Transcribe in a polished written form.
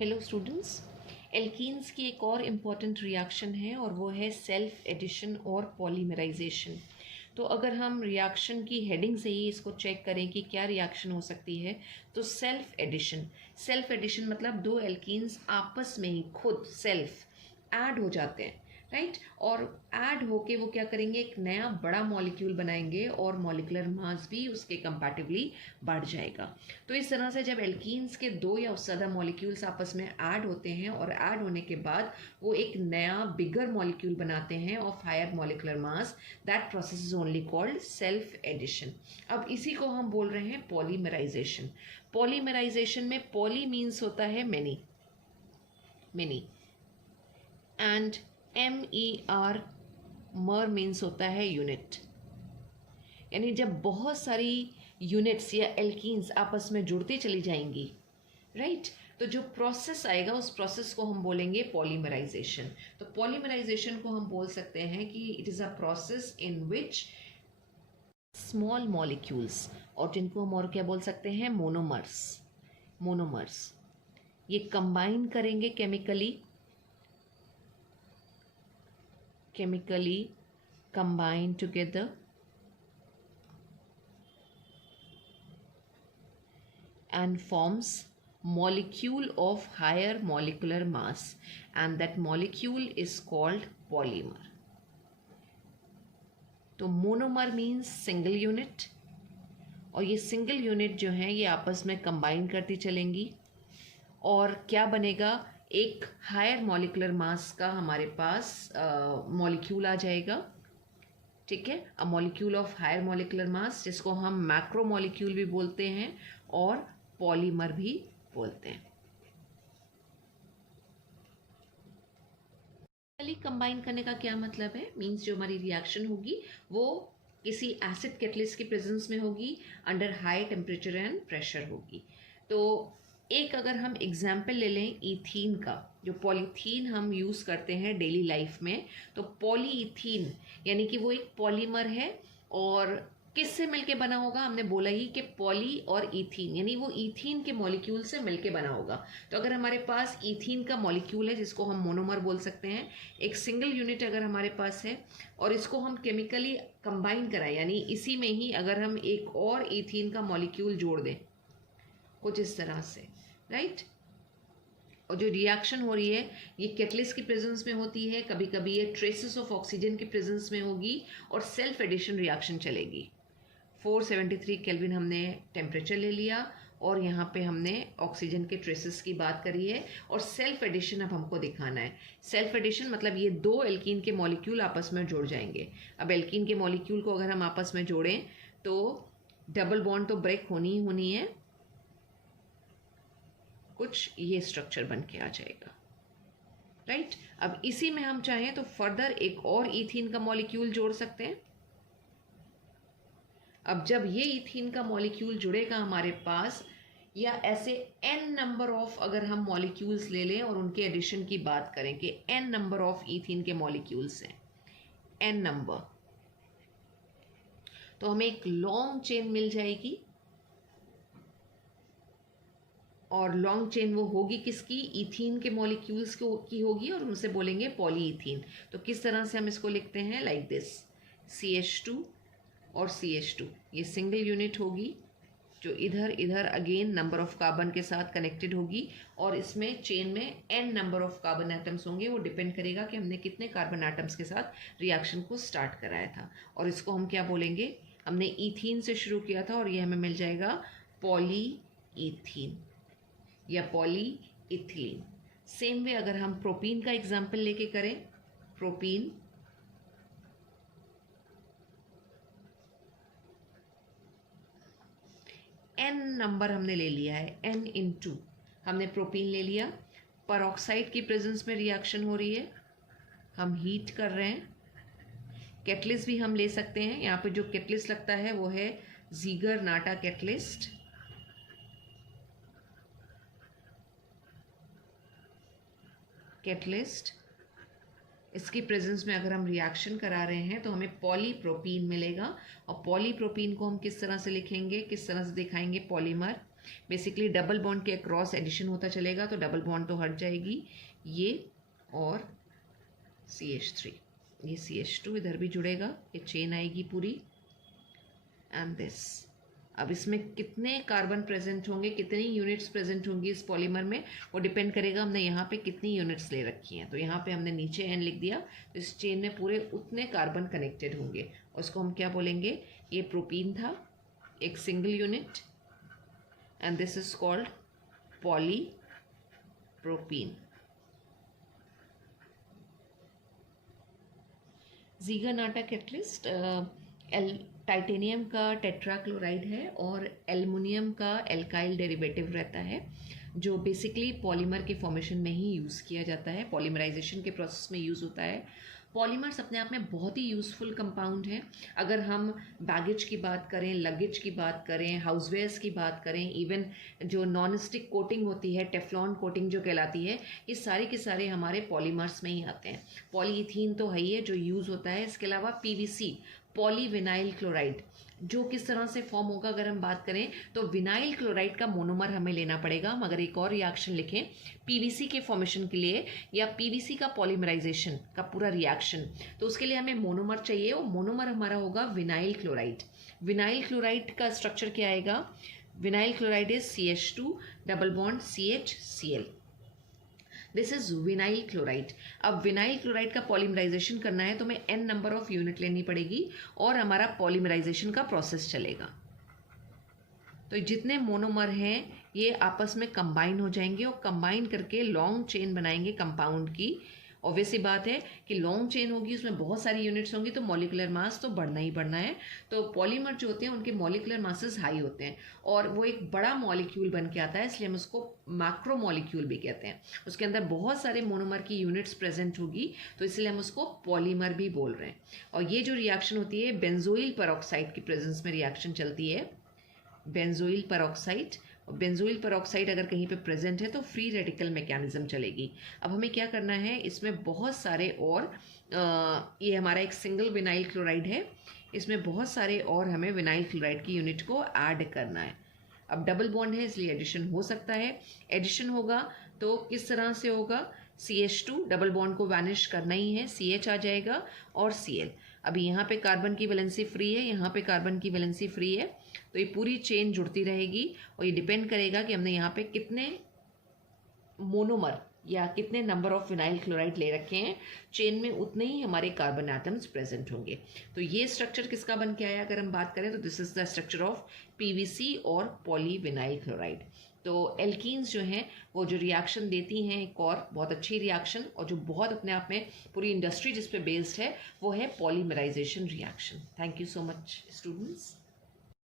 Hello students, alkenes की एक और इम्पॉर्टेंट रिएक्शन है और वो है सेल्फ एडिशन और पॉलीमराइजेशन। तो अगर हम रिएक्शन की हेडिंग से ही इसको चेक करें कि क्या रिएक्शन हो सकती है, तो सेल्फ एडिशन मतलब दो एल्कीन्स आपस में ही खुद सेल्फ ऐड हो जाते हैं, राइट। और ऐड होके वो क्या करेंगे, एक नया बड़ा मॉलिक्यूल बनाएंगे और मॉलिकुलर मास भी उसके कंपैटिबली बढ़ जाएगा। तो इस तरह से जब एल्कीन्स के दो या उससे ज़्यादा मॉलिक्यूल्स आपस में ऐड होते हैं और ऐड होने के बाद वो एक नया बिगर मॉलिक्यूल बनाते हैं of higher molecular mass, that process is only called self addition. अब इसी को हम बोल रहे हैं पॉलीमराइजेशन। पॉलीमराइजेशन में पॉली मीन्स होता है many and MER mer means होता है यूनिट। यानी जब बहुत सारी यूनिट्स या एल्कीन्स आपस में जुड़ती चली जाएंगी, राइट, तो जो प्रोसेस आएगा उस प्रोसेस को हम बोलेंगे पॉलीमराइजेशन। तो पॉलीमराइजेशन को हम बोल सकते हैं कि it is a process in which small molecules, और जिनको हम और क्या बोल सकते हैं, मोनोमर्स, ये कंबाइन करेंगे chemically combine together and forms molecule of higher molecular mass, and that molecule is called polymer. तो मोनोमर मीन्स सिंगल यूनिट, और ये सिंगल यूनिट जो है ये आपस में कंबाइन करती चलेंगी और क्या बनेगा, एक हायर मॉलिकुलर मास का हमारे पास मॉलिक्यूल आ जाएगा। ठीक है, a molecule of higher molecular mass, जिसको हम मैक्रो मॉलिक्यूल भी बोलते हैं और पॉलीमर भी बोलते हैं। कंबाइन करने का क्या मतलब है, मीन्स जो हमारी रिएक्शन होगी वो किसी एसिड कैटलिस्ट की प्रेजेंस में होगी, under high temperature and pressure होगी। तो एक अगर हम एग्जाम्पल ले लें ईथीन का, जो पॉलीथीन हम यूज़ करते हैं डेली लाइफ में, तो पॉलीईथीन यानी कि वो एक पॉलीमर है। और किससे मिलके बना होगा, हमने बोला ही कि पॉली और ईथीन, यानी वो ईथीन के मॉलिक्यूल से मिलके बना होगा। तो अगर हमारे पास ईथीन का मॉलिक्यूल है जिसको हम मोनोमर बोल सकते हैं, एक सिंगल यूनिट अगर हमारे पास है और इसको हम केमिकली कंबाइन कराएं, यानी इसी में ही अगर हम एक और ईथीन का मॉलिक्यूल जोड़ दें कुछ इस तरह से, राइट। और जो रिएक्शन हो रही है ये कैटलिस्ट की प्रेजेंस में होती है, कभी कभी ये ट्रेसेस ऑफ ऑक्सीजन की प्रेजेंस में होगी और सेल्फ एडिशन रिएक्शन चलेगी। 473 केल्विन हमने टेम्परेचर ले लिया और यहाँ पे हमने ऑक्सीजन के ट्रेसेस की बात करी है और सेल्फ एडिशन अब हमको दिखाना है। सेल्फ एडिशन मतलब ये दो एल्कीन के मॉलिक्यूल आपस में जुड़ जाएंगे। अब एल्कीन के मॉलिक्यूल को अगर हम आपस में जोड़ें तो डबल बॉन्ड तो ब्रेक होनी ही होनी है, कुछ ये स्ट्रक्चर बन के आ जाएगा, राइट। अब इसी में हम चाहें तो फर्दर एक और ईथीन का मॉलिक्यूल जोड़ सकते हैं। अब जब ये ईथीन का मॉलिक्यूल जुड़ेगा हमारे पास, या ऐसे n नंबर ऑफ अगर हम मॉलिक्यूल्स ले लें और उनके एडिशन की बात करें कि n नंबर ऑफ ईथीन के मॉलिक्यूल्स हैं, n नंबर, तो हमें एक लॉन्ग चेन मिल जाएगी। और लॉन्ग चेन वो होगी किसकी, ईथीन के मॉलिक्यूल्स की होगी और उनसे बोलेंगे पॉलीईथीन। तो किस तरह से हम इसको लिखते हैं, लाइक दिस, CH2 और CH2, ये सिंगल यूनिट होगी जो इधर इधर अगेन नंबर ऑफ कार्बन के साथ कनेक्टेड होगी और इसमें चेन में n number of carbon atoms होंगे। वो डिपेंड करेगा कि हमने कितने कार्बन एटम्स के साथ रिएक्शन को स्टार्ट कराया था। और इसको हम क्या बोलेंगे, हमने ईथीन से शुरू किया था और ये हमें मिल जाएगा पॉलीईथीन या पॉलीइथिलीन। सेम वे अगर हम प्रोपीन का एग्जाम्पल लेके करें, प्रोपीन, n नंबर हमने ले लिया है, n/2 हमने प्रोपीन ले लिया। परऑक्साइड की प्रेजेंस में रिएक्शन हो रही है, हम हीट कर रहे हैं। कैटलिस्ट भी हम ले सकते हैं, यहाँ पे जो कैटलिस्ट लगता है वो है ज़ीगर-नाटा कैटलिस्ट। इसकी प्रेजेंस में अगर हम रिएक्शन करा रहे हैं तो हमें पॉलीप्रोपीन मिलेगा। और पॉलीप्रोपीन को हम किस तरह से लिखेंगे, किस तरह से दिखाएंगे, पॉलीमर। बेसिकली डबल बॉन्ड के अक्रॉस एडिशन होता चलेगा, तो डबल बॉन्ड तो हट जाएगी ये, और CH3, ये CH2 इधर भी जुड़ेगा, ये चेन आएगी पूरी, एंड दिस। अब इसमें कितने कार्बन प्रेजेंट होंगे, कितनी यूनिट्स प्रेजेंट होंगी इस पॉलीमर में, वो डिपेंड करेगा हमने यहाँ पे कितनी यूनिट्स ले रखी हैं। तो यहाँ पे हमने नीचे n लिख दिया, तो इस चेन में पूरे उतने कार्बन कनेक्टेड होंगे, और उसको हम क्या बोलेंगे, ये प्रोपीन था, एक single unit, and this is called polypropene. Ziegler Natta catalyst titanium का टेट्राक्लोराइड है और एल्युमिनियम का एल्काइल डेरिवेटिव रहता है, जो बेसिकली पॉलीमर के फॉर्मेशन में ही यूज़ किया जाता है, पॉलीमराइजेशन के प्रोसेस में यूज़ होता है। पॉलीमर्स अपने आप में बहुत ही यूज़फुल कंपाउंड हैं। अगर हम बैगेज की बात करें, लगेज की बात करें, हाउसवेयर्स की बात करें, इवन जो नॉन स्टिक कोटिंग होती है, टेफ्लॉन कोटिंग जो कहलाती है, ये सारे के सारे हमारे पॉलीमर्स में ही आते हैं। पॉलीइथीन तो है ही है जो यूज़ होता है, इसके अलावा PVC, पॉलीविनाइल क्लोराइड, जो किस तरह से फॉर्म होगा अगर हम बात करें तो विनाइल क्लोराइड का मोनोमर हमें लेना पड़ेगा। हम अगर एक और रिएक्शन लिखें PVC के फॉर्मेशन के लिए, या PVC का पॉलीमराइजेशन का पूरा रिएक्शन, तो उसके लिए हमें मोनोमर चाहिए, और मोनोमर हमारा होगा विनाइल क्लोराइड। विनाइल क्लोराइड का स्ट्रक्चर क्या आएगा, vinyl chloride is CH2 double bond CHCl, this is vinyl chloride. अब विनाइल क्लोराइड का पॉलीमराइजेशन करना है तो हमें n नंबर ऑफ यूनिट लेनी पड़ेगी, और हमारा पॉलीमराइजेशन का प्रोसेस चलेगा। तो जितने मोनोमर हैं ये आपस में कंबाइन हो जाएंगे, और कंबाइन करके लॉन्ग चेन बनाएंगे कंपाउंड की। ऑब्वियस सी बात है कि लॉन्ग चेन होगी, उसमें बहुत सारी यूनिट्स होंगी, तो मॉलिकुलर मास तो बढ़ना ही बढ़ना है। तो पॉलीमर जो होते हैं उनके मॉलिकुलर मासेस हाई होते हैं, और वो एक बड़ा मॉलिक्यूल बन के आता है, इसलिए हम उसको मैक्रो मॉलिक्यूल भी कहते हैं। उसके अंदर बहुत सारे मोनोमर की यूनिट्स प्रेजेंट होगी, तो इसलिए हम उसको पॉलीमर भी बोल रहे हैं। और ये जो रिएक्शन होती है बेंजोइल पेरोक्साइड की प्रेजेंस में रिएक्शन चलती है, बेंजोइल पेरोक्साइड। बेंजोइल पेरोक्साइड अगर कहीं पे प्रेजेंट है तो फ्री रेडिकल मैकेनिज्म चलेगी। अब हमें क्या करना है, इसमें बहुत सारे और ये हमारा एक सिंगल विनाइल क्लोराइड है, इसमें बहुत सारे और हमें विनाइल क्लोराइड की यूनिट को ऐड करना है। अब डबल बॉन्ड है इसलिए एडिशन हो सकता है। एडिशन होगा तो किस तरह से होगा, CH2 डबल बॉन्ड को वैनिश करना ही है, CH आ जाएगा और Cl। अभी यहाँ पे कार्बन की वैलेंसी फ्री है, यहाँ पे कार्बन की वैलेंसी फ्री है, तो ये पूरी चेन जुड़ती रहेगी, और ये डिपेंड करेगा कि हमने यहाँ पे कितने मोनोमर या कितने नंबर ऑफ विनाइल क्लोराइड ले रखे हैं। चेन में उतने ही हमारे कार्बन एटम्स प्रेजेंट होंगे। तो ये स्ट्रक्चर किसका बन के आया अगर हम बात करें तो this is the structure of PVC और पॉलीविनाइल क्लोराइड। तो एल्कीन्स जो हैं वो जो रिएक्शन देती हैं, एक और बहुत अच्छी रिएक्शन और जो बहुत अपने आप में पूरी इंडस्ट्री जिस पे बेस्ड है वो है polymerisation reaction. Thank you so much students.